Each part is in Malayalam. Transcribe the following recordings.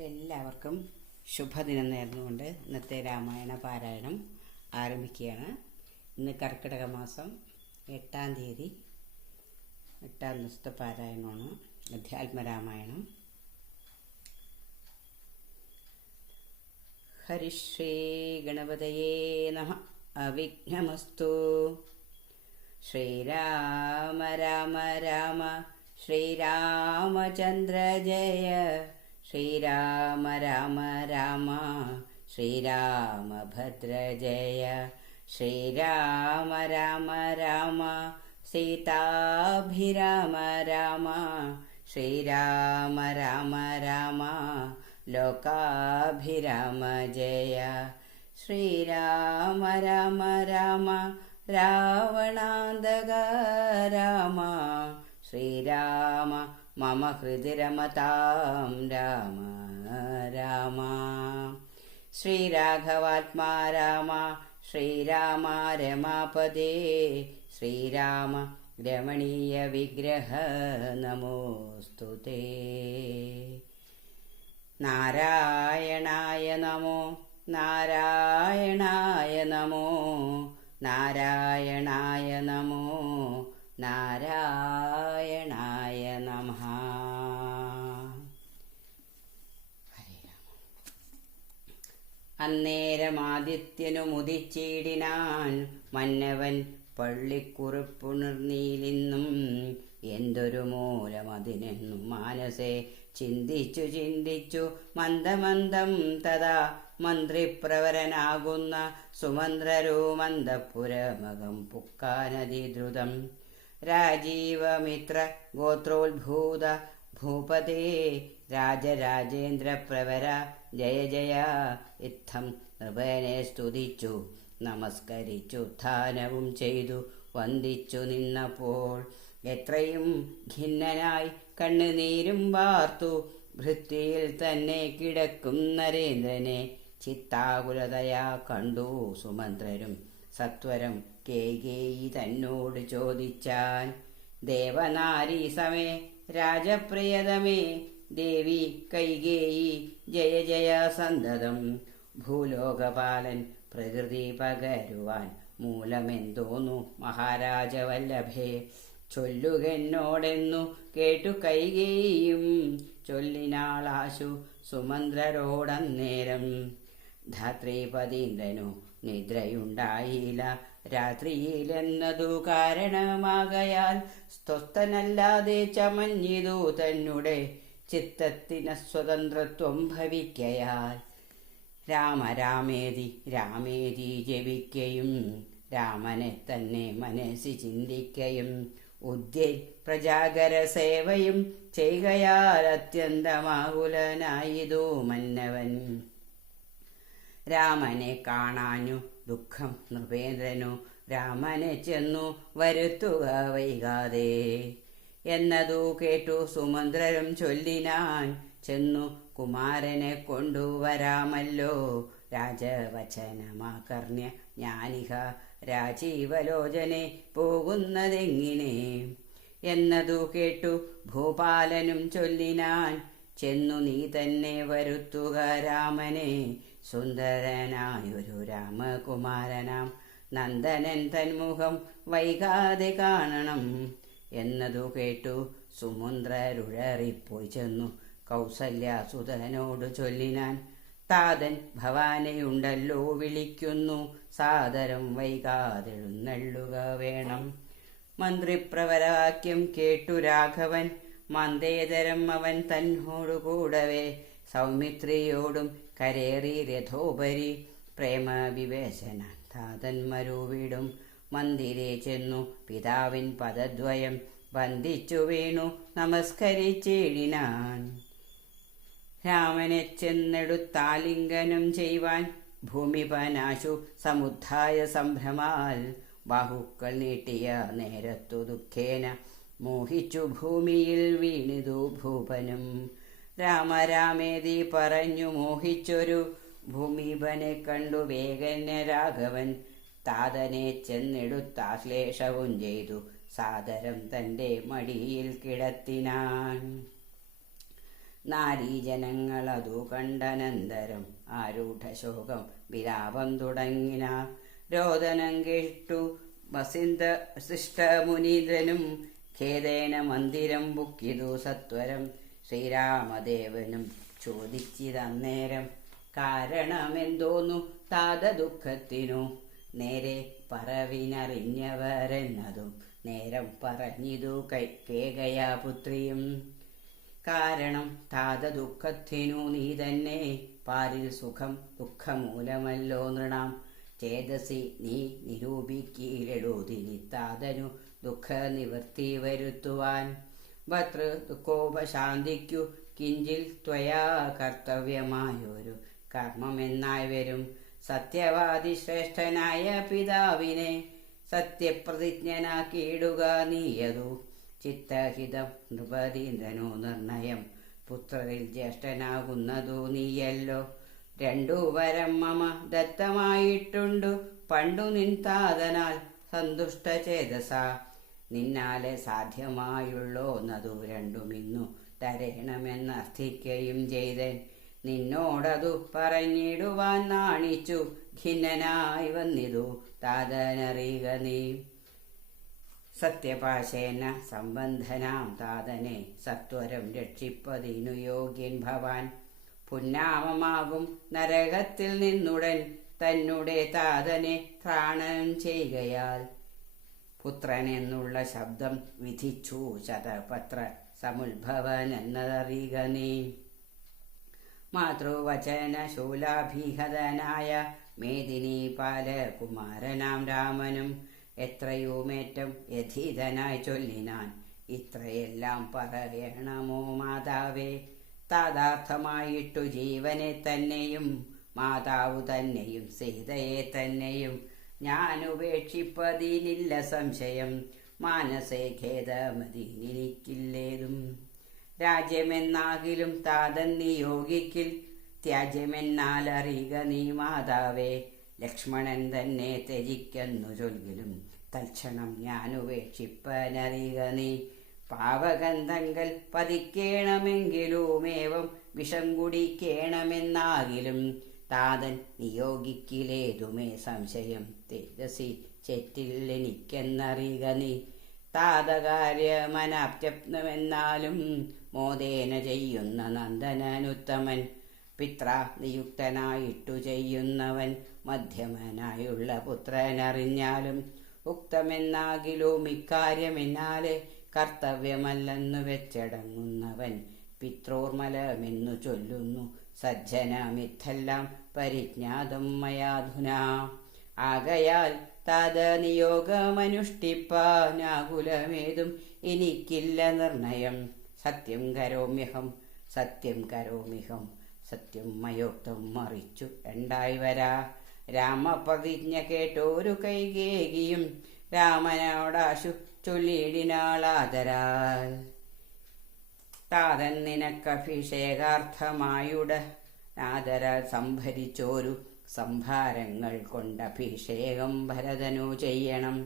എല്ലാവർക്കും ശുഭദിനം നേർന്നുകൊണ്ട് ഇന്നത്തെ രാമായണ പാരായണം ആരംഭിക്കുകയാണ്. ഇന്ന് കർക്കിടക മാസം 8-ാം തീയതി 8-ാം ദിവസത്തെ പാരായണമാണ് അധ്യാത്മരാമായണം. ഹരിശ്രീ ഗണപതയേ നമഃ. അവിഘ്നമസ്തു. ശ്രീരാമ രാമ രാമ ശ്രീരാമചന്ദ്ര ജയ. ശ്രീരാമ രാമ രാമ ശ്രീരാമഭദ്ര ജയ. ശ്രീരാമ രാമ രാമ സീതാഭിരാമ രാമ. ശ്രീരാമ രാമ രാമ ലോകാഭിരാമ ജയ. ശ്രീരാമ രാമ രാമ രാവണാന്തക രാമ. ശ്രീരാമ മമ ഹൃദി രമതാം രാമ രാമ. ശ്രീരാഘവാത്മാ രാമ ശ്രീരാമ രമാപദേ. ശ്രീരാമ രമണീയ വിഗ്രഹ നമോസ്തുതേ. നാരായണായ നമോ നാരായണായ നമോ നാരായണായ നമോ നാരായണായ നമഃ. അന്നേരം ആദിത്യനു മുദിച്ചിടിനാൻ മന്നവൻ പള്ളിക്കുറിപ്പുണർന്നീലിന്നും. എന്തൊരു മൂലമതിനെന്നു മാനസേ ചിന്തിച്ചു ചിന്തിച്ചു മന്ദമന്ദം തഥാ മന്ത്രിപ്രവരനാകുന്ന സുമന്ത്രരൂമന്തപുരമകം പുക്കാനതിദ്രുതം. രാജീവമിത്ര ഗോത്രോത്ഭൂത ഭൂപതേ രാജരാജേന്ദ്രപ്രവര ജയ ജയ. ഇത്തം നൃപനെ സ്തുതിച്ചു നമസ്കരിച്ചു ധാനവും ചെയ്തു വന്ദിച്ചു നിന്നപ്പോൾ എത്രയും ഖിന്നനായി കണ്ണുനീരും വാർത്തു ഭൃത്യയിൽ തന്നെ കിടക്കും നരേന്ദ്രനെ ചിത്താകുലതയാ കണ്ടു സുമന്ത്രരും സത്വരം കേകേയി തന്നോട് ചോദിച്ചാൻ. ദേവനാരീ സമേ രാജപ്രിയതമേ ദേവി കൈകേയി ജയ ജയ സന്തതം. ഭൂലോകപാലൻ പ്രകൃതി പകരുവാൻ മൂലമെന്തോന്നു മഹാരാജവല്ലഭേ. ചൊല്ലുകെന്നോടെന്നു കേട്ടു കൈകേയും ചൊല്ലിനാളാശു സുമന്ത്രരോടന്നേരം. ധാത്രീപതീന്ദ്രനു നിദ്രയുണ്ടായില്ല രാത്രിയിലെന്നതു കാരണമാകയാൽ സ്വസ്ഥനല്ലാതെ ചമഞ്ഞിതു തന്നെ ചിത്തത്തിന് സ്വതന്ത്രത്വം ഭവിക്കയാൽ. രാമരാമേതി രാമേതി ജപിക്കയും രാമനെ തന്നെ മനസ്സി ചിന്തിക്കയും ഉദ്യൈ പ്രജാകര സേവയും ചെയ്കയാൽ അത്യന്തമാകുലനായിതു മന്നവൻ. രാമനെ കാണാഞ്ഞു ദുഃഖം നൃപേന്ദ്രനു രാമനെ ചെന്നു വരുത്തുക വൈകാതെ എന്നതു കേട്ടു സുമന്ത്രരും ചൊല്ലിനാൻ. ചെന്നു കുമാരനെ കൊണ്ടുവരാമല്ലോ രാജവചനമാകർണ്യ ജ്ഞാനിക രാജീവലോചനെ പോകുന്നതെങ്ങിനെ എന്നതു കേട്ടു ഭൂപാലനും ചൊല്ലിനാൻ. ചെന്നു നീ തന്നെ വരുത്തുക രാമനെ സുന്ദരനായൊരു രാമകുമാരനാം നന്ദനൻ തന്മുഖം വൈകാതെ കാണണം എന്നതു കേട്ടു സുമന്ത്രരുഴറിപ്പോയി ചെന്നു കൗസല്യസുതനോട് ചൊല്ലിനാൻ. താതൻ ഭവാനെയുണ്ടല്ലോ വിളിക്കുന്നു സാദരം വൈകാതെഴുന്നള്ളുക വേണം. മന്ത്രിപ്രവരവാക്യം കേട്ടു രാഘവൻ മന്ദേതരം അവൻ തന്നോടുകൂടവേ സൗമിത്രിയോടും കരേറി രഥോപരി പ്രേമവിവേശന താതൻ മരുവിടും മന്ദിരെ ചെന്നു പിതാവിൻ പദദ്വയം വന്ദിച്ചു വീണു നമസ്കരിച്ചിടിനാൻ. രാമനെ ചെന്നെടുത്താലിംഗനം ചെയ്യുവാൻ ഭൂമിപനാശു സമുദ്ധായ സംഭ്രമാൽ ബാഹുക്കൾ നീട്ടിയ നേരത്തു ദുഃഖേന മോഹിച്ചു ഭൂമിയിൽ വീണിതു ഭൂപനും. രാമരാമേതി പറഞ്ഞു മോഹിച്ചൊരു ഭൂമിപനെ കണ്ടു വേഗന്യ രാഘവൻ താതനെ ചെന്നെടുത്താശ്ലേഷവും ചെയ്തു സാദരം തൻ്റെ മടിയിൽ കിടത്തിനാൻ. നാരീജനങ്ങളതു കണ്ടനന്തരം ആരൂഢശോകം വിലാപം തുടങ്ങിനാർ. രോദനം കേട്ടു വസിഷ്ഠമുനീന്ദ്രനും ഖേദേന മന്ദിരം ബുക്കിതു സത്വരം. ശ്രീരാമദേവനും ചോദിച്ചിതന്നേരം കാരണമെന്തോന്നു താത ദുഃഖത്തിനു. നേരെ പറവിനറിഞ്ഞവരെന്നതും നേരം പറഞ്ഞിതു കേകയാപുത്രിയും. കാരണം താത ദുഃഖത്തിനു നീ തന്നെ പാരിൽ സുഖം ദുഃഖമൂലമല്ലോ നൃണാം. ചേതസി നീ നിരൂപിക്കീലെഴുതിനി താതനു ദുഃഖ നിവൃത്തി വരുത്തുവാൻ. ഭർതൃ ദുഃഖോപശാന്തിക്കു കിഞ്ചിൽ ത്വയാ കർത്തവ്യമായൊരു കർമ്മമെന്നായി വരും. സത്യവാദി ശ്രേഷ്ഠനായ പിതാവിനെ സത്യപ്രതിജ്ഞനാക്കിയിടുക നീയതു. ചിത്തഹിതം നൃപതീന്ദ്രനു നിർണയം പുത്രരിൽ ജ്യേഷ്ഠനാകുന്നതു നീയല്ലോ. 2 വരം മമ ദത്തമായിട്ടുണ്ടു പണ്ടു നിൻ താതനാൽ സന്തുഷ്ടചേതസ. നിന്നാലെ സാധ്യമായുള്ളോന്നതു 2 ഇന്നു തരേണമെന്നർത്ഥിക്കുകയും ചെയ്തേൻ. നിന്നോടതു പറഞ്ഞിടുവാൻ നാണിച്ചു ഖിന്നനായി വന്നിതു താതനറിയുക നീ. സത്യപാശേന സംബന്ധനാം താതനെ സത്വരം രക്ഷിപ്പതിനു യോഗ്യൻ ഭവാൻ. പുന്നാമമാകും നരകത്തിൽ നിന്നുടൻ തന്നെ താതനെ ത്രാണം ചെയ്യുകയാൽ. പുത്രനെന്നുള്ള ശബ്ദം വിധിച്ചു ശതപത്ര സമുദ്ഭവൻ എന്നതറിയുക നീ. മാതൃവചന ശൂലാഭിഹതനായ മേദിനി പാലകുമാരനാം രാമനും എത്രയുമേറ്റം യഥീതനായി ചൊല്ലിനാൻ. ഇത്രയെല്ലാം പറയണമോ മാതാവേ. താതാർത്ഥമായിട്ടു ജീവനെ തന്നെയും മാതാവു തന്നെയും സീതയെ തന്നെയും ഞാനുപേക്ഷിപ്പതിനില്ല സംശയം. മാനസേ ഖേദമതിനിക്കില്ലേതും. രാജ്യമെന്നാകിലും താതൻ നിയോഗിക്കിൽ ത്യാജ്യമെന്നാലറിയുക നീ മാതാവേ. ലക്ഷ്മണൻ തന്നെ ത്യജിക്കുന്നു ചൊല്ലിലും തൽക്ഷണം ഞാനുപേക്ഷിപ്പനറിയുക നീ. പാവകന്ധങ്കൽ പതിക്കേണമെങ്കിലുമേവം വിഷം കുടിക്കേണമെന്നാകിലും താതൻ നിയോഗിക്കിലേതുമേ സംശയം. തേജസി ചെറ്റില്ലെനിക്കെന്നറിയുക നീ. താതകാര്യമനാപ്തമെന്നാലും മോദേന ചെയ്യുന്ന നന്ദനനുത്തമൻ. പിത്ര നിയുക്തനായിട്ടു ചെയ്യുന്നവൻ മധ്യമനായുള്ള പുത്രനറിഞ്ഞാലും. ഉക്തമെന്നാകിലും ഇക്കാര്യമെന്നാലെ കർത്തവ്യമല്ലെന്നു വെച്ചടങ്ങുന്നവൻ. പിത്രോർമലമെന്നു ചൊല്ലുന്നു സജ്ജനമിത്തെല്ലാം പരിജ്ഞാതം മയാധുനാ. ആകയാൽ താത നിയോഗമനുഷ്ഠിപ്പാനാകുലമേതും എനിക്കില്ല നിർണയം. സത്യം കരോമ്യഹം സത്യം കരോമിഹം സത്യം മയോക്തം മറിച്ചു 2 വരാ. രാമപ്രതിജ്ഞ കേട്ടോരു കൈകേകിയും രാമനോടാശു ചൊല്ലിയിടിനാളാദരാൽ. താതൻ നിനക്കഭിഷേകാർത്ഥമായുടനാദരാൽ സംഭരിച്ചോരു സംഭാരങ്ങൾ കൊണ്ടഭിഷേകം ഭരതനു ചെയ്യണം.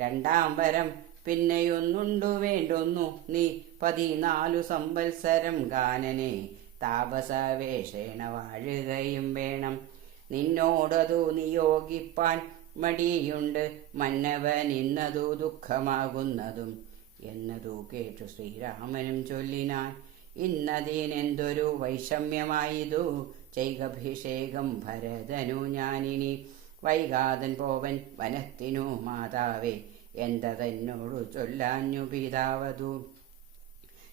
2 വരം പിന്നെയൊന്നുണ്ടു വേണ്ടൊന്നു നീ 14 സംവത്സരം കാനനെ താപസവേഷേണ വാഴുകയും വേണം. നിന്നോടതു നിയോഗിപ്പാൻ മടിയുണ്ട് മന്നവൻ ഇന്നതു ദുഃഖമാകുന്നതും എന്നതു കേട്ടു ശ്രീരാമനും ചൊല്ലിനാൻ. ഇന്നതിനെന്തൊരു വൈഷമ്യമായിതു ചെയ്കഭിഷേകം ഭരതനു ഞാനിനി. വൈകാതൻ പോവൻ വനത്തിനു മാതാവേ എന്തതെന്നോടു ചൊല്ലാഞ്ഞു പിതാവതു.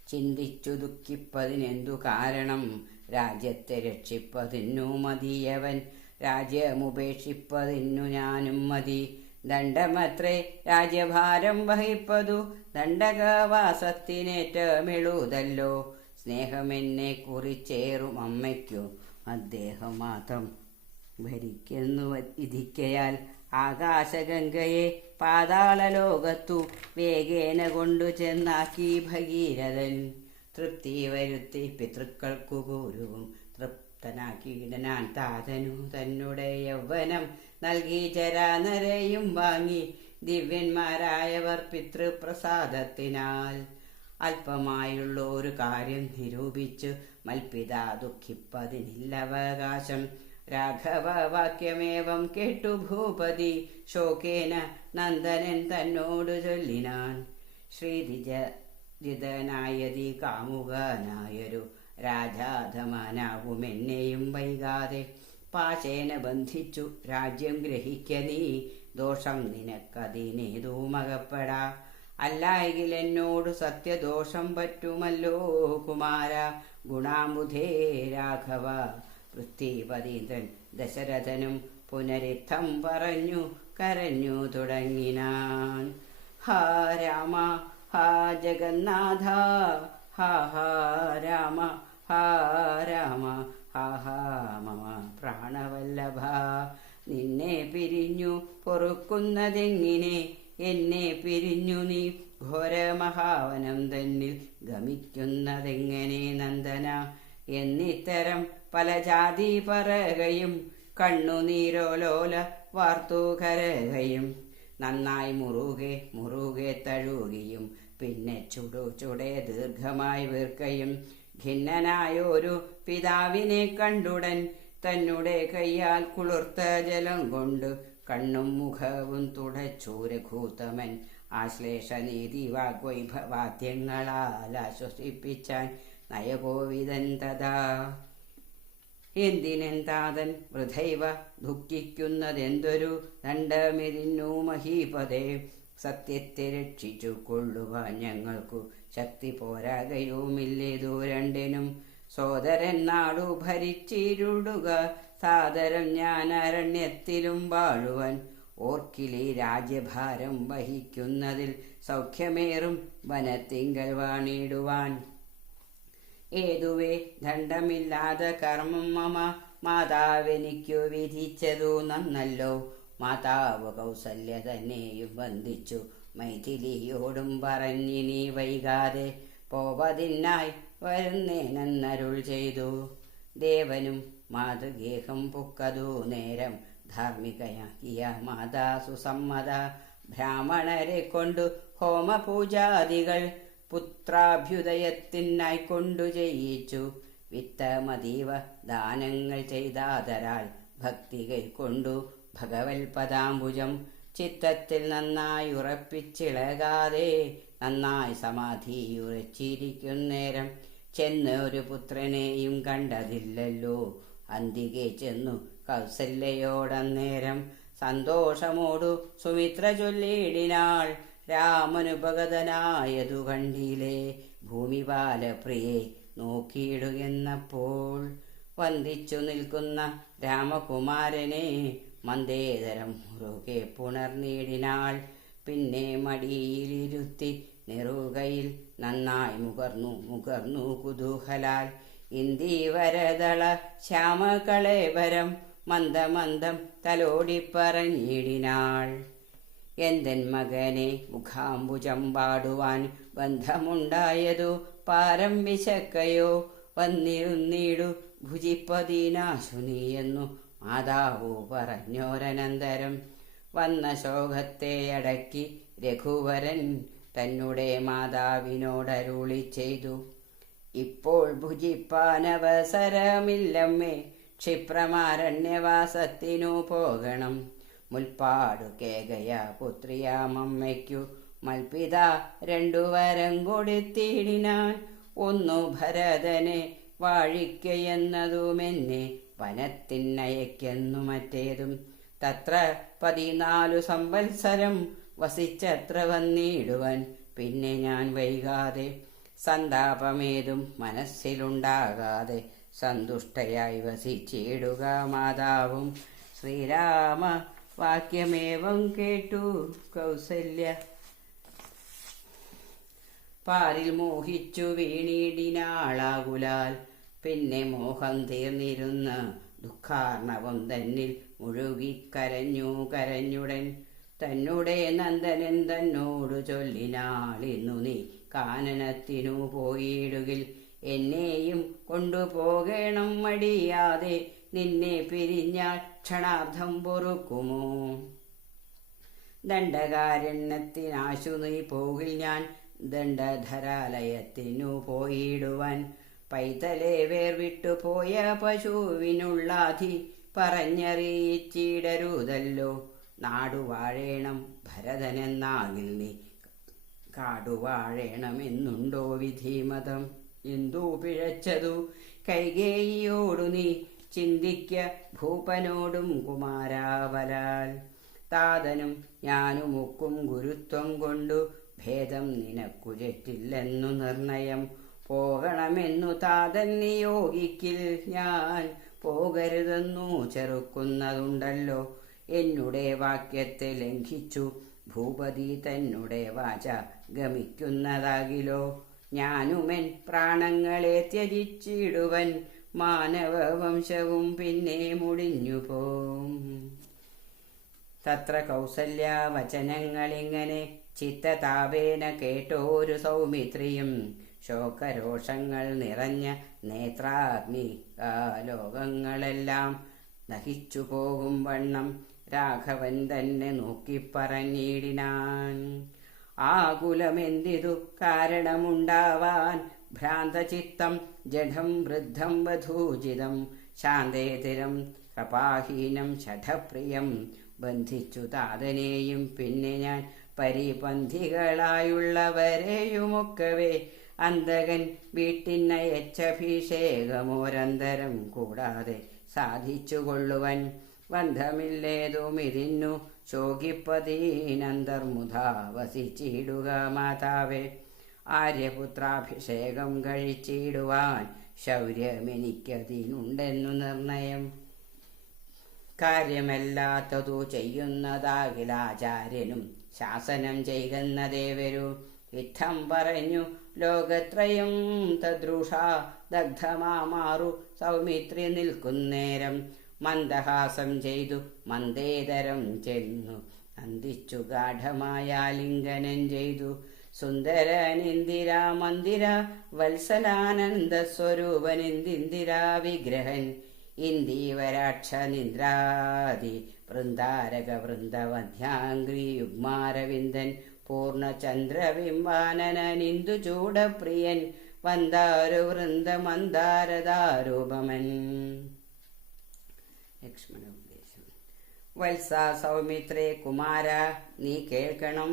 ചിന്തിച്ചു ദുഃഖിപ്പതിനെന്തു കാരണം. രാജ്യത്തെ രക്ഷിപ്പതിന്നു മതിയവൻ രാജ്യമുപേക്ഷിപ്പതിന്നു ഞാനും മതി. ദണ്ഡമത്രേ രാജ്യഭാരം വഹിപ്പതു ദണ്ഡകവാസത്തിനേറ്റമെഴുതല്ലോ. സ്നേഹമെന്നെ കുറിച്ചേറും അമ്മയ്ക്കു അദ്ദേഹം മാത്രം ഭരിക്കുന്നു വിധിക്കയാൽ. ആകാശഗംഗയെ പാതാളലോകത്തു വേഗേന കൊണ്ടു ചെന്നാക്കി ഭഗീരഥൻ. തൃപ്തി വരുത്തി പിതൃക്കൾക്കു ഗുരുവും തൃപ്തനാക്കിയിടനാൻ താതനു തന്നെ യൗവനം നൽകി ജരാനരയും വാങ്ങി ദിവ്യന്മാരായവർ പിതൃപ്രസാദത്തിനാൽ. അല്പമായുള്ള ഒരു കാര്യം നിരൂപിച്ചു മൽപിത ദുഃഖിപ്പതിനില്ലവകാശം. രാഘവ വാക്യമേവം കേട്ടു ഭൂപതി ശോകേന നന്ദനൻ തന്നോടു ചൊല്ലിനാൻ. ശ്രീജിതനായതി കാമുകനായൊരു രാജാധമനാകുമെന്നെയും വൈകാതെ. പാശേന ബന്ധിച്ചു രാജ്യം ഗ്രഹിക്ക നീ, ദോഷം നിനക്കതിനേതുമകപ്പെടാ. അല്ലായെങ്കിൽ എന്നോടു സത്യദോഷം പറ്റുമല്ലോ കുമാര. ഗുണാമുധേ രാഘവ പൃഥ്വിപതീന്ദ്രൻ ദശരഥനും പുനരിത്തം പറഞ്ഞു കരഞ്ഞു തുടങ്ങിനാൻ. ഹാ രാമ ഹാ ജഗന്നാഥ, ഹാ ഹാ രാമ ഹാ രാമ, ഹാ ഹാ മമ പ്രാണവല്ലഭ. നിന്നെ പിരിഞ്ഞു പൊറുക്കുന്നതെങ്ങിനെ, എന്നെ പിരിഞ്ഞു നീ ഘോരമഹാവനം തന്നിൽ ഗമിക്കുന്നതെങ്ങനെ നന്ദന. എന്നിത്തരം പല ജാതി പറകയും കണ്ണുനീരോലോല വാർത്തു കരകയും. നന്നായി മുറുകെ മുറുകെ തഴുകിയും പിന്നെ ചുടേ ദീർഘമായി വീർക്കയും. ഖിന്നനായൊരു പിതാവിനെ കണ്ടുടൻ തന്നെ കയ്യാൽ കുളിർത്ത ജലം കൊണ്ട് കണ്ണും മുഖവും തുടച്ചു രഘൂത്തമൻ. ആശ്ലേഷനീതി വാഗ്വൈഭവാദ്യങ്ങളാൽ ആശ്വസിപ്പിച്ചാൻ നയകോവിദൻ തഥാ. എന്തിനെന്താതൻ വൃഥൈവ ദുഃഖിക്കുന്നതെന്തൊരു ദണ്ഡമെരിഞ്ഞു മഹീപതേ. സത്യത്തെ രക്ഷിച്ചു കൊള്ളുവാൻ ഞങ്ങൾക്കു ശക്തി പോരാകയുമില്ലേതു രണ്ടിനും. സോദരൻ നാടു ഭരിച്ചിരുടുക സാദരം ഞാൻ അരണ്യത്തിലും വാഴുവാൻ. ഓർക്കിലി രാജ്യഭാരം വഹിക്കുന്നതിൽ സൗഖ്യമേറും വനത്തിങ്കൽ വാണിടുവാൻ. ഏതുവേ ദണ്ഡമില്ലാതെ കർമ്മം മമ മാതാവെനിക്കു വിധിച്ചതു നന്നല്ലോ. മാതാവ് കൗസല്യ തന്നെയും വന്ദിച്ചു മൈഥിലിയോടും പറഞ്ഞിനി വൈകാതെ. പോവതിനായി വരുന്നേനെന്നരുൾ ചെയ്തു. ദേവനും മാതൃഗേഹം പൊക്കതു നേരം ധാർമ്മികയാക്കിയ മാതാ സുസമ്മത. ബ്രാഹ്മണരെ കൊണ്ടു ഹോമപൂജാദികൾ പുത്രാഭ്യുദയത്തിനായി കൊണ്ടു ചെയ്യിച്ചു. വിത്തമതീവ ദാനങ്ങൾ ചെയ്താതരാൽ ഭക്തി കൈക്കൊണ്ടു ഭഗവത്പദാംബുജം ചിത്തത്തിൽ നന്നായി ഉറപ്പിച്ചിളകാതെ. നന്നായി സമാധിയുറച്ചിരിക്കുന്നേരം ചെന്ന് ഒരു പുത്രനെയും കണ്ടതില്ലല്ലോ. അന്തികെ ചെന്നു കൗസല്യയോടന്നേരം സന്തോഷമോടു സുമിത്ര ചൊല്ലിയിടിനാൾ. രാമനുപഗതനായതു കണ്ടില്ലേ ഭൂമിപാലപ്രിയെ നോക്കിയിടുകെന്നപ്പോൾ. വന്ദിച്ചു നിൽക്കുന്ന രാമകുമാരനെ മന്ദേതരം മുറുകെ പുണർന്നിടിനാൾ. പിന്നെ മടിയിലിരുത്തി നെറുകയിൽ നന്നായി മുകർന്നു കുതൂഹലാൽ. ഇന്ദീവരദള ശ്യാമകളേവരം മന്ദമന്ദം തലോടിപ്പറഞ്ഞിടിനാൾ. എന്തൻ മകനെ മുഖാംബുജം പാടുവാൻ ബന്ധമുണ്ടായതു പാരം വിശക്കയോ. വന്നിരുന്നീടു ഭുജിപ്പതിനാശു നീയെന്നു മാതാവു പറഞ്ഞോരനന്തരം. വന്ന ശോകത്തെ അടക്കി രഘുവരൻ തന്നെ മാതാവിനോടരുളി ചെയ്തു. ഇപ്പോൾ ഭുജിപ്പാനവസരമില്ലമ്മേ, ക്ഷിപ്രമാരണ്യവാസത്തിനു പോകണം. മുൽപ്പാടു കേകയ പുത്രിയാമമ്മയ്ക്കു മൽപിത രണ്ടുവരം കൊടുത്തിടിനാൻ. ഒന്നു ഭരതനെ വാഴിക്കയെന്നതുമെന്നെ വനത്തിനയക്കെന്നു മറ്റേതും. തത്ര 14 സംവത്സരം വസിച്ചത്ര വന്നിടുവാൻ. പിന്നെ ഞാൻ വൈകാതെ സന്താപമേതും മനസ്സിലുണ്ടാകാതെ സന്തുഷ്ടയായി വസിച്ചിടുക മാതാവും. ശ്രീരാമ വാക്യമേവം കേട്ടു കൗസല്യ പാരിൽ മോഹിച്ചു വീണിടിനാളാകുലാൽ. പിന്നെ മോഹം തീർന്നിരുന്ന ദുഃഖാർണവം തന്നിൽ മുഴുകിക്കരഞ്ഞുടൻ. തന്നെ നന്ദനൻ തന്നോടു ചൊല്ലിനാളിന്നു നീ കാനനത്തിനു പോയിടുകിൽ എന്നെയും കൊണ്ടുപോകണം മടിയാതെ. നിന്നെ പിരിഞ്ഞാൽ ക്ഷണാർദ്ധം പൊറുക്കുമോ? ദണ്ഡകാരണ്യത്തിനാശു നീ പോകിൽ ഞാൻ ദണ്ഡധരാലയത്തിനു പോയിടുവാൻ. പൈതലെ വേർവിട്ടു പോയ പശുവിനുള്ളാധി പറഞ്ഞറിയിച്ചിടരുതല്ലോ. നാടുവാഴേണം ഭരതനെന്നാകിൽ നീ കാടുവാഴേണമെന്നുണ്ടോ വിധിമതം? എന്തു പിഴച്ചതു കൈകേയിയോടു നീ ചിന്തിക്ക ഭൂപനോടും കുമാരാവലാൽ. താതനും ഞാനുമൊക്കും ഗുരുത്വം കൊണ്ടു ഭേദം നിനക്കു ചെറ്റില്ലെന്നു നിർണയം. പോകണമെന്നു താതൻ നിയോഗിക്കിൽ ഞാൻ പോകരുതെന്നു ചെറുക്കുന്നതുണ്ടല്ലോ. എന്നുടെ വാക്യത്തെ ലംഘിച്ചു ഭൂപതി തന്നെ വാച ഗമിക്കുന്നതാകിലോ. ഞാനുമെൻ പ്രാണങ്ങളെ ത്യജിച്ചിടുവൻ മാനവവംശവും പിന്നെ മുടിഞ്ഞുപോം. തത്ര കൗസല്യ വചനങ്ങളിങ്ങനെ ചിത്തതാപേന കേട്ടോരു സൗമിത്രിയും. ശോകരോഷങ്ങൾ നിറഞ്ഞ നേത്രാഗ്നി ലോകങ്ങളെല്ലാം ദഹിച്ചു പോകും വണ്ണം രാഘവൻ തന്നെ നോക്കിപ്പറഞ്ഞിടിനാൻ. ആകുലമെന്തിതു കാരണമുണ്ടാവാൻ ഭ്രാന്തചിത്തം ജഡം വൃദ്ധം വധൂജിതം. ശാന്തേതരം കൃപാഹീനം ഷഠപ്രിയം ബന്ധിച്ചു താതനെയും പിന്നെ ഞാൻ പരിപന്ധികളായുള്ളവരെയുമൊക്കവേ അന്തകൻ വീട്ടിനയച്ചഭിഷേകമോരന്തരം കൂടാതെ സാധിച്ചുകൊള്ളുവൻ. ബന്ധമില്ലേതുമിതിന്നു ശോകിപ്പതീനന്തർമുധാ വസിച്ചിടുക മാതാവേ. ആര്യപുത്രാഭിഷേകം കഴിച്ചിടുവാൻ ശൗര്യമെനിക്കതിനുണ്ടെന്നു നിർണയം. കാര്യമല്ലാത്തതു ചെയ്യുന്നതാകിലാചാര്യനും ശാസനം ചെയ്യുന്നതേ വരൂ. യുദ്ധം പറഞ്ഞു ലോകത്രയം തദ്രുഷ ദഗ്ധമാറു സൗമിത്രി നിൽക്കുന്നേരം. മന്ദഹാസം ചെയ്തു മന്ദേതരം ചെന്നു നന്ദിച്ചു ഗാഠമായ ലിംഗനം ചെയ്തു. സുന്ദരനിന്ദിരാ മന്ദിര വത്സലാനന്ദ സ്വരൂപനിന്ദിരാ വിഗ്രഹൻ. ഇന്ദീവരാക്ഷ നിന്ദ്രാദി വൃന്ദാരക വൃന്ദവധ്യാംഗ്രി യുഗ്മാരവിന്ദൻ. പൂർണ്ണചന്ദ്രബിംബാനനിന്ദു ചൂടപ്രിയൻ വന്ദാരു വൃന്ദ മന്ദാരദാരൂപമൻ. ലക്ഷ്മണ ഉപദേശം. വത്സ സൗമിത്രേ കുമാര നീ കേൾക്കണം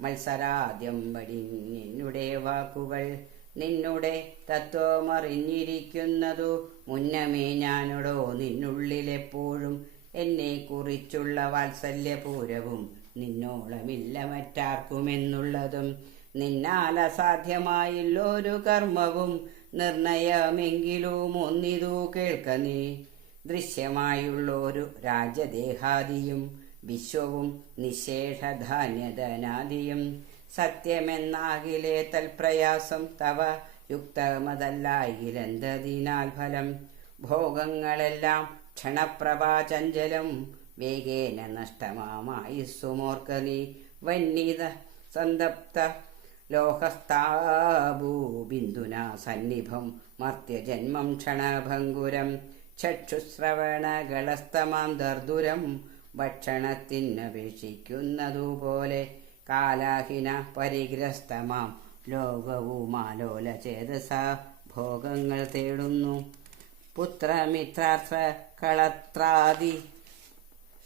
മത്സരാദ്യം പടി നിന്നുടെ വാക്കുകൾ. നിന്നുടെ തത്വമറിഞ്ഞിരിക്കുന്നതു മുന്നമേ ഞാനോടോ നിന്നുള്ളിലെപ്പോഴും. എന്നെ കുറിച്ചുള്ള വാത്സല്യപൂരവും നിന്നോളമില്ല മറ്റാർക്കുമെന്നുള്ളതും. നിന്നാൽ അസാധ്യമായില്ലൊരു കർമ്മവും നിർണയമെങ്കിലും ഒന്നിതു കേൾക്ക നീ. ദൃശ്യമായുള്ളൊരു രാജ്യദേഹാദിയും വിശ്വവും നിശേഷധാന്യധനാദിയും. സത്യമെന്നാകിലേ തൽപ്രയാസം തവ യുക്തമതല്ലായിലെന്തതിനാൽ ഫലം. ഭോഗങ്ങളെല്ലാം ക്ഷണപ്രഭാചഞ്ചലം വേഗേന നഷ്ടമായുസ്സുമോർക്ക നീ. വന്യത സന്തപ്ത ലോഹസ്ഥാഭൂബിന്ദുന സന്നിഭം മർത്യജന്മം ക്ഷണഭംഗുരം. ചക്ഷുശ്രവണകളസ്തമാം ദർദുരം ഭക്ഷണത്തിനപേക്ഷിക്കുന്നതുപോലെ. കാലാഹിന പരിഗ്രസ്തമാം ലോകവുമാലോലചേതസ ഭോഗങ്ങൾ തേടുന്നു. പുത്രമിത്രാർത്ഥ കളത്രാദി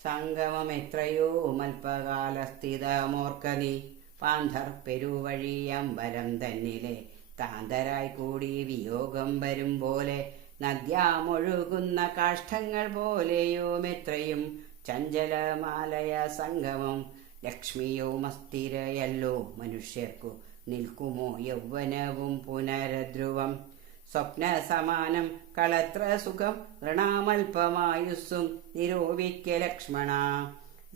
സംഗമമെത്രയോ മൽപകാലസ്ഥിതമോർക്ക നീ. പാന്ധർ പെരുവഴിയമ്പലം തന്നിലെ താന്തരായി കൂടി വിയോഗം വരും പോലെ. നദ്യാമൊഴുകുന്ന കാഷ്ഠങ്ങൾ പോലെയുമെത്രയും ചഞ്ചലമാലയ സംഗമം. ലക്ഷ്മിയുമസ്ഥിരയല്ലോ മനുഷ്യർക്കു നിൽക്കുമോ യൗവനവും പുനരധ്രുവം. സ്വപ്നസമാനം കളത്ര സുഖം ഋണാമൽപമായുസ്സും നിരൂപിക്ക ലക്ഷ്മണ.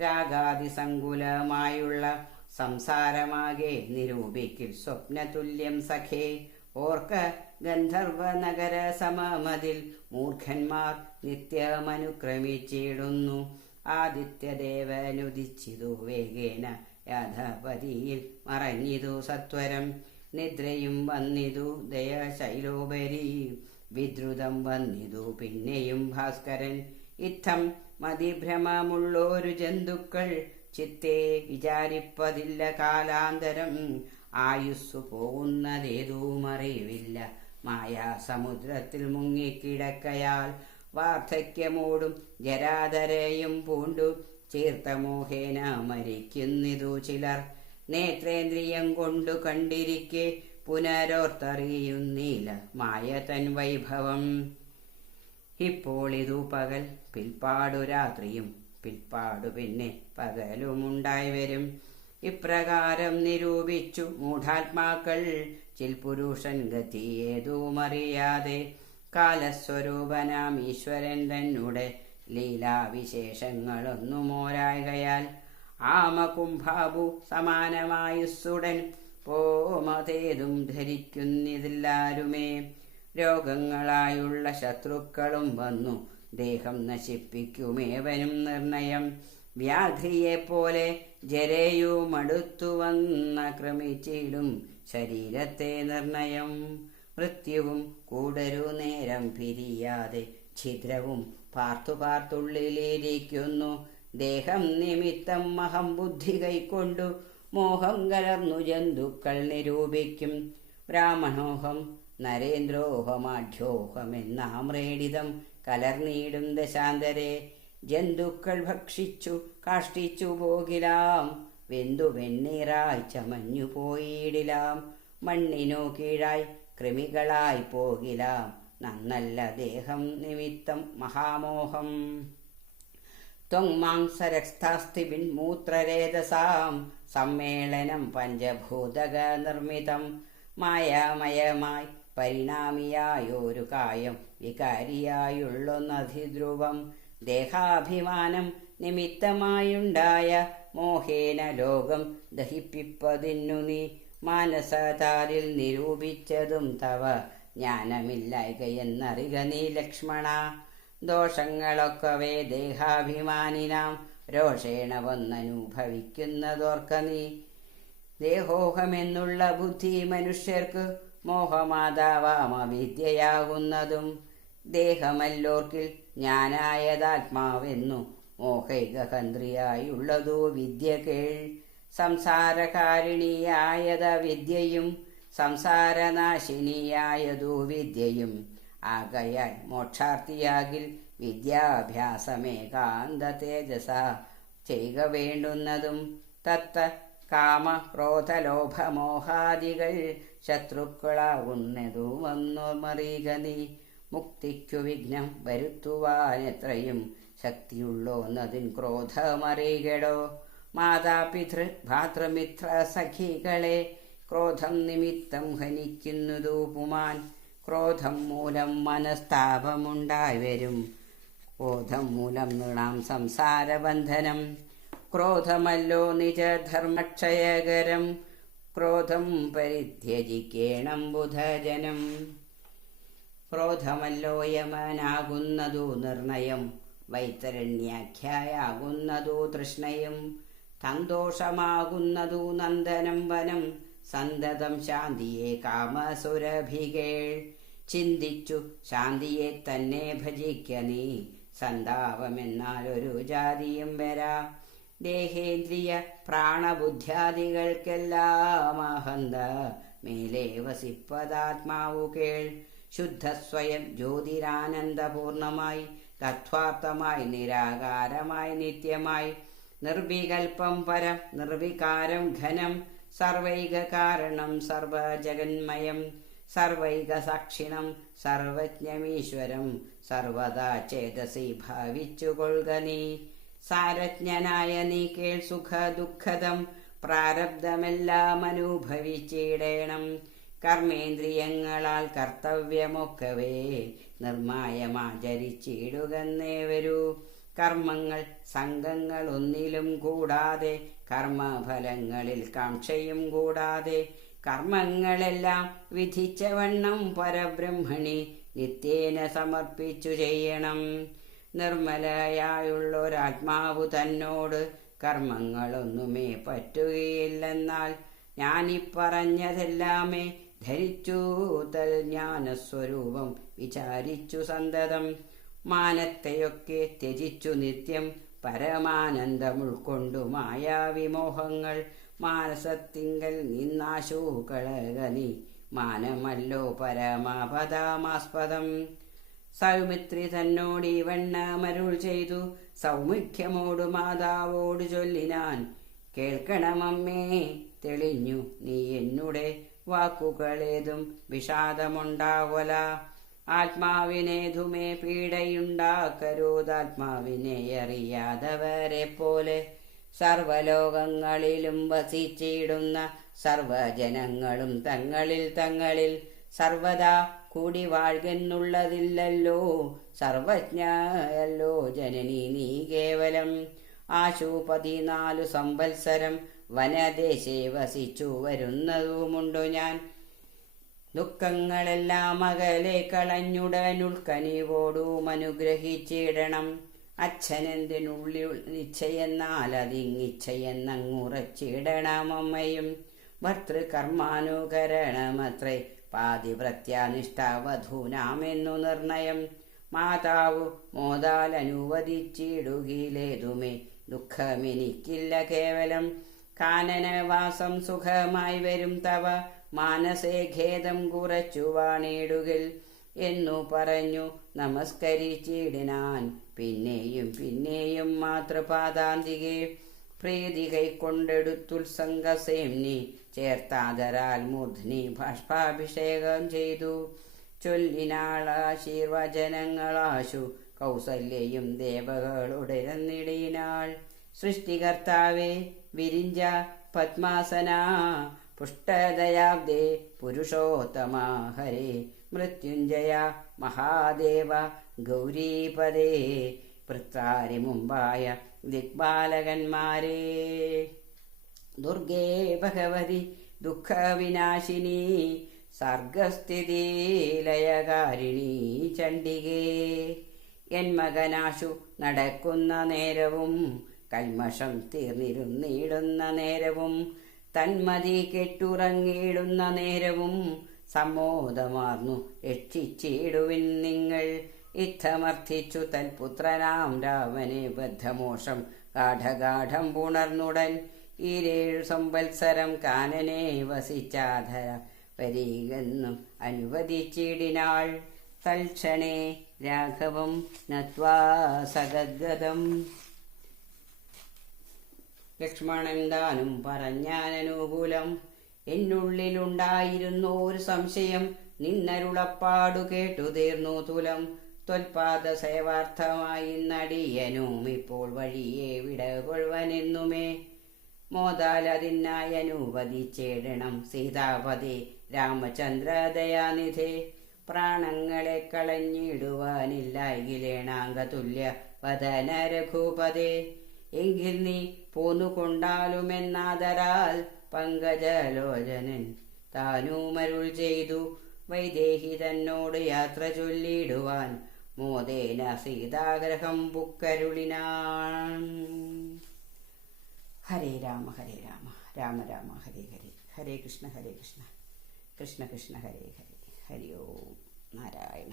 രാഗാതിസങ്കുലമായുള്ള സംസാരമാകെ നിരൂപിക്കിൽ സ്വപ്നതുല്യം സഖേ. ഓർക്ക ഗന്ധർവ നഗര സമമതിൽ മൂർഖന്മാർ നിത്യമനുക്രമിച്ചിടുന്നു. ആദിത്യദേവനുദിച്ചിതു വേഗേന യാഥാപതിയിൽ മറഞ്ഞിതു സത്വരം. നിദ്രയും വന്നിതു ദയശൈലോപരി വിദ്രുതം വന്നിതു പിന്നെയും ഭാസ്കരൻ. ഇത്തം മതിഭ്രമമുള്ളൊരു ജന്തുക്കൾ ചിത്തെ വിചാരിപ്പതില്ല കാലാന്തരം. ആയുസ്സു പോകുന്നതേതും അറിവില്ല. മായാസമുദ്രത്തിൽ മുങ്ങിക്കിടക്കയാൽ വാർദ്ധക്യമോടും ജരാതരയും പൂണ്ടു ചേർത്ത മോഹേന മരിക്കുന്നിതു ചിലർ. നേത്രേന്ദ്രിയം കൊണ്ടു കണ്ടിരിക്കെ പുനരോർത്തറിയുന്നില്ല മായ തൻ വൈഭവം. ഇപ്പോൾ ഇതു പകൽ, പിൽപ്പാടു രാത്രിയും, പിൽപ്പാടു പിന്നെ പകലുമുണ്ടായി വരും. ഇപ്രകാരം നിരൂപിച്ചു മൂഢാത്മാക്കൾ ചിൽപുരുഷൻ ഗതിയേതുമറിയാതെ കാലസ്വരൂപനാം ഈശ്വരൻ തന്നെ ലീലാവിശേഷങ്ങളൊന്നുമോരായകയാൽ ആമകുംഭാബു സമാനമായുസ്സുടൻ പോമതേതും ധരിക്കുന്നിതെല്ലാരുമേ. രോഗങ്ങളായുള്ള ശത്രുക്കളും വന്നു ദേഹം നശിപ്പിക്കുമേവനും നിർണയം. വ്യാഘ്രിയെപ്പോലെ ജരയുമടുത്തു വന്നാക്രമിച്ചിടും ശരീരത്തെ നിർണയം. മൃത്യുവും കൂടരു നേരം പിരിയാതെ ഛിദ്രവും പാർത്തു പാർത്തുള്ളിലിരിക്കുന്നു. ദേഹം നിമിത്തം മഹം ബുദ്ധി കൈക്കൊണ്ടു മോഹം കലർന്നു ജന്തുക്കൾ നിരൂപിക്കും. ബ്രാഹ്മണോഹം നരേന്ദ്രോഹമാഢ്യോഹമെന്നാമ്രേഡിതം കലർന്നീടും ദശാന്തരെ. ജന്തുക്കൾ ഭക്ഷിച്ചു കാഷ്ടിച്ചു പോകിലാം, വെന്തു വെണ്ണീറായി ചമഞ്ഞു പോയിടിലാം. മണ്ണിനു കീഴായി കൃമികളായി പോകിലാം, നന്നല്ല ദേഹം നിമിത്തം മഹാമോഹം. ത്വങ്മാംസരക്താസ്തിപിൻ മൂത്രരേതസാം സമ്മേളനം പഞ്ചഭൂതക നിർമ്മിതം. മായാമയമായി പരിണാമിയായൊരു കായം വികാരിയായുള്ളൊന്നധിധ്രുവം. ദേഹാഭിമാനം നിമിത്തമായുണ്ടായ മോഹേന ലോകം ദഹിപ്പിപ്പതിന്നു നീ മാനസതാരിൽ നിരൂപിച്ചതും തവ ജ്ഞാനമില്ലായ്കയെന്നറിക നീ ലക്ഷ്മണ. ദോഷങ്ങളൊക്കവേ ദേഹാഭിമാനിനാം രോഷേണ വന്നനുഭവിക്കുന്നതോർക്ക നീ. ദേഹോഹമെന്നുള്ള ബുദ്ധി മനുഷ്യർക്ക് മോഹമാതാവാം അവിദ്യയാകുന്നതും. ദേഹമല്ലോർക്കിൽ ജ്ഞാനായതാത്മാവെന്നു മോഹൈകഹന്ത്രിയായുള്ളതു വിദ്യ കേൾ. സംസാരകാരിണിയായത വിദ്യയും സംസാരനാശിനിയായതു വിദ്യയും. ആകയാൽ മോക്ഷാർത്ഥിയാകിൽ വിദ്യാഭ്യാസമേകാന്ത തേജസ ചെയ്യുക വേണ്ടുന്നതും. തത്ത കാമ ക്രോധ ലോഭമോഹാദികൾ ശത്രുക്കളാകുന്നതു വന്നുമറിയുക നീ. മുക്തിക്കു വിഘ്നം വരുത്തുവാനെത്രയും ശക്തിയുള്ളോന്നതിൻ ക്രോധമറികടോ. മാതാപിതൃ ഭാതൃമിത്ര സഖികളെ ക്രോധം നിമിത്തം ഹനിക്കുന്നതു പുമാൻ. ക്രോധം മൂലം മനസ്താപമുണ്ടായി വരും, ക്രോധം മൂലം നൃണാം സംസാരബന്ധനം. ക്രോധമല്ലോ നിജധർമ്മക്ഷയകരം, ക്രോധം പരിത്യജിക്കേണം ബുധജനം. ക്രോധമല്ലോ യമനാകുന്നതു നിർണയം, വൈതരണ്യാഖ്യായാകുന്നതു തൃഷ്ണയും. സന്തോഷമാകുന്നതു നന്ദനം വനം, സന്തതം ശാന്തിയെ കാമസുരഭികേൾ. ചിന്തിച്ചു ശാന്തിയെ തന്നെ ഭജിക്ക നീ, സന്താപമെന്നാൽ ഒരു ജാതിയും വരാ. ദേഹേന്ദ്രിയ പ്രാണബുദ്ധ്യാദികൾക്കെല്ലാം അഹന്ത മേലെ വസിപ്പതാത്മാവു കേൾ. ശുദ്ധസ്വയം ജ്യോതിരാനന്ദപൂർണമായി തത്വാർത്ഥമായി നിരാകാരമായി നിത്യമായി. നിർവികൽപ്പം പരം നിർവികാരം ഘനം, സർവൈക കാരണം സർവജഗന്മയം. സർവൈക സാക്ഷിണം സർവജ്ഞമീശ്വരം, സർവദാ ചേതസി ഭാവിച്ചുകൊള്ളുക നീ. സാരജ്ഞനായ നീ കേൾ സുഖ ദുഃഖദം, പ്രാരബ്ധമെല്ലാം അനുഭവിച്ചിടേണം. കർമ്മേന്ദ്രിയങ്ങളാൽ കർത്തവ്യമൊക്കവേ നിർമായമാചരിച്ചിടുകന്നേ വരൂ. കർമ്മങ്ങൾ സംഘങ്ങളൊന്നിലും കൂടാതെ, കർമ്മഫലങ്ങളിൽ കാംക്ഷയും കൂടാതെ. കർമ്മങ്ങളെല്ലാം വിധിച്ചവണ്ണം പരബ്രഹ്മണി നിത്യേന സമർപ്പിച്ചു ചെയ്യണം. നിർമ്മലയായുള്ളൊരാത്മാവു തന്നോട് കർമ്മങ്ങളൊന്നുമേ പറ്റുകയില്ലെന്നാൽ, ഞാനിപ്പറഞ്ഞതെല്ലാമേ ധരിച്ചു തൽ ജ്ഞാനസ്വരൂപം വിചാരിച്ചു സന്തതം. മാനത്തെയൊക്കെ ത്യജിച്ചു നിത്യം പരമാനന്ദം ഉൾക്കൊണ്ടു മായാവിമോഹങ്ങൾ മാനസത്തിങ്കൽ നിന്നാശു കളക നീ മാനമല്ലോ പരമപദമാസ്പദം. സൗമിത്രി തന്നോട് ഈ വണ്ണമരുൾ ചെയ്തു സൗമുഖ്യമോടു മാതാവോട് ചൊല്ലിനാൻ. കേൾക്കണമമ്മേ തെളിഞ്ഞു നീ എന്നുടെ വാക്കുകളേതും വിഷാദമുണ്ടാകൊല. ആത്മാവിനേതുമേ പീഡയുണ്ടാക്കരുതാത്മാവിനെ അറിയാതവരെ പോലെ. സർവലോകങ്ങളിലും വസിച്ചിടുന്ന സർവജനങ്ങളും തങ്ങളിൽ തങ്ങളിൽ സർവദാ കൂടി വാഴ്കെന്നുള്ളതില്ലല്ലോ. സർവജ്ഞയല്ലോ ജനനി നീ കേവലം. ആശു 14 സംവത്സരം വനദേശേ വസിച്ചു വരുന്നതുമുണ്ടു ഞാൻ. ദുഃഖങ്ങളെല്ലാം അകലെ കളഞ്ഞുടനുൾക്കനിവോടും അനുഗ്രഹിച്ചിടണം. അച്ഛനെന്തിനുള്ളിൽ നിശ്ചയെന്നാൽ അതിങ്ങിച്ഛയെന്നങ്ങുറച്ചിടണം. അമ്മയും ഭർത്തൃകർമാനുകരണമത്രേ പാതിവ്രത്യാനിഷ്ഠാവധൂനാമെന്നു നിർണയം. മാതാവു മോദാൽ അനുവദിച്ചിടുകിലേതുമേ ദുഃഖമെനിക്കില്ല കേവലം. കാനനവാസം സുഖമായി വരും തവ മാനസേ ഖേദം കുറച്ചു വാണിടുകിൽ എന്നു പറഞ്ഞു നമസ്കരിച്ചിടിനാൻ. പിന്നെയും പിന്നെയും മാതൃപാദാന്തികെ പ്രീതി കൈക്കൊണ്ടെടുത്തുത്സംഗസേംനി ചേർത്താതരാൽ മൂർധ്നി ബാഷ്പാഭിഷേകം ചെയ്തു. ചൊല്ലിനാളാശീർവചനങ്ങളാശു കൗസല്യയും ദേവകളുടനിടിനാൾ. സൃഷ്ടികർത്താവേ വിരിഞ്ച പത്മാസന പുഷ്ടദയാബ്ദേ പുരുഷോത്തമ ഹരേ മൃത്യുഞ്ജയ മഹാദേവ ഗൗരീപദേ പൃത്രാരി മുമ്പായ ദിഗ്ബാലകന്മാരേ. ദുർഗേ ഭഗവതി ദുഃഖവിനാശിനി സർഗസ്ഥിതി ലയകാരിണി ചണ്ഡികേ. എൻ മകനാശു നടക്കുന്ന നേരവും കൽമഷം തീർന്നിരുന്നിടുന്ന നേരവും തന്മതി കെട്ടുറങ്ങിയിടുന്ന നേരവും സമ്മോദമാർന്നു രക്ഷിച്ചിടുവിൻ നിങ്ങൾ. ഇത്തമർത്ഥിച്ചു തൽപുത്രനാം രാമനെ ബദ്ധമോഷം ഗാഠഗാഠം പുണർന്നുടൻ 7 സംവത്സരം കാനനെ വസിച്ചാധര വരികെന്നും അനുവദിച്ചിടിനാൾ. തൽക്ഷണേ രാഘവം നത്വാ സഗദ്ഗതം. ലക്ഷ്മണൻ താനും പറഞ്ഞാനനുകൂലം. എന്നുള്ളിലുണ്ടായിരുന്നു ഒരു സംശയം നിന്നരുളപ്പാടു കേട്ടു തീർന്നു തുലം. ത്വൽപാദ സേവാർത്ഥമായി നടിയനും ഇപ്പോൾ വഴിയെ വിടകൊള്ളുവനെന്നുമേ. മോദാൽ അതിനായി അനുവദിച്ചേടണം സീതാപതി രാമചന്ദ്രദയാനിധേ. പ്രാണങ്ങളെ കളഞ്ഞിടുവാനില്ലായിലേണാംഗതുല്യ വദന രഘുപതേ. എങ്കിൽ നീ പോന്നുകൊണ്ടാലുമെന്നാദരാൽ പങ്കജലോചനൻ താനുമരുൾ ചെയ്തു. വൈദേഹി തന്നോട് യാത്ര ചൊല്ലിടുവാൻ മോദേന സീതാഗ്രഹം പുക്കരുളിനാൻ. ഹരേ രാമ രാമ രാമ ഹരേ ഹരേ. ഹരേ കൃഷ്ണ കൃഷ്ണ കൃഷ്ണ ഹരേ ഹരേ. ഹരി ഓം നാരായണ.